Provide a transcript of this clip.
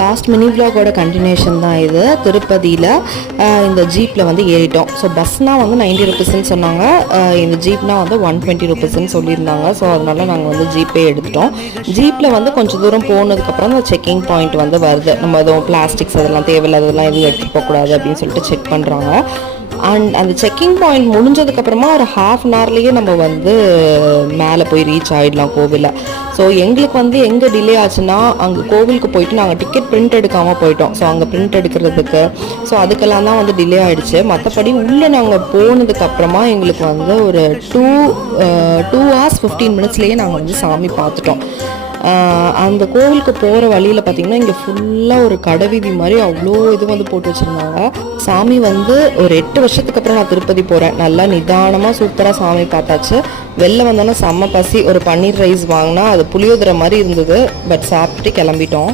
Last mini விலாகோட continuation தான் இது. திருப்பதியில் இந்த ஜீப்பில் வந்து ஏறிட்டோம். ஸோ பஸ்னால் வந்து 90 ருபீஸ்ன்னு சொன்னாங்க, இந்த ஜீப்னால் வந்து 120 ருபீஸ்ன்னு சொல்லியிருந்தாங்க. ஸோ அதனால நாங்கள் வந்து ஜீப்பே எடுத்துட்டோம். ஜீப்பில் வந்து கொஞ்சம் தூரம் போனதுக்கப்புறம் அந்த செக்கிங் பாயிண்ட் வந்து வருது. நம்ம எதுவும் பிளாஸ்டிக்ஸ் அதெல்லாம் தேவையில்லாததெல்லாம் எதுவும் எடுத்துகிட்டு போகக்கூடாது அப்படின்னு சொல்லிட்டு செக் பண்ணுறாங்க. அண்ட் அந்த செக்கிங் பாயிண்ட் முடிஞ்சதுக்கப்புறமா ஒரு ஹாஃப் அன் ஹவர்லேயே நம்ம வந்து மேலே போய் ரீச் ஆகிடலாம் கோவிலில். ஸோ எங்களுக்கு வந்து எங்கே டிலே ஆச்சுன்னா, அங்கே கோவிலுக்கு போயிட்டு நாங்கள் டிக்கெட் பிரிண்ட் எடுக்காமல் போயிட்டோம். ஸோ அங்கே பிரிண்ட் எடுக்கிறதுக்கு ஸோ அதுக்கெல்லாம் தான் வந்து டிலே ஆகிடுச்சு. மற்றபடி உள்ளே நாங்கள் போனதுக்கப்புறமா எங்களுக்கு வந்து ஒரு 2 hours 15 minutesலேயே நாங்கள் வந்து சாமி பார்த்துட்டோம். அந்த கோவிலுக்கு போகிற வழியில் பார்த்திங்கன்னா இங்கே ஃபுல்லாக ஒரு கடைவீதி மாதிரி அவ்வளோ இது வந்து போட்டு வச்சுருந்தாங்க. சாமி வந்து ஒரு 8 வருஷத்துக்கு அப்புறம் நான் திருப்பதி போகிறேன். நல்லா நிதானமாக சூப்பராக சாமி பார்த்தாச்சு. வெளில வந்தோன்னா செம்ம பசி. ஒரு பன்னீர் ரைஸ் வாங்கினா அது புளியோதரை மாதிரி இருந்தது. பட் சாப்பிட்டுட்டு கிளம்பிட்டோம்.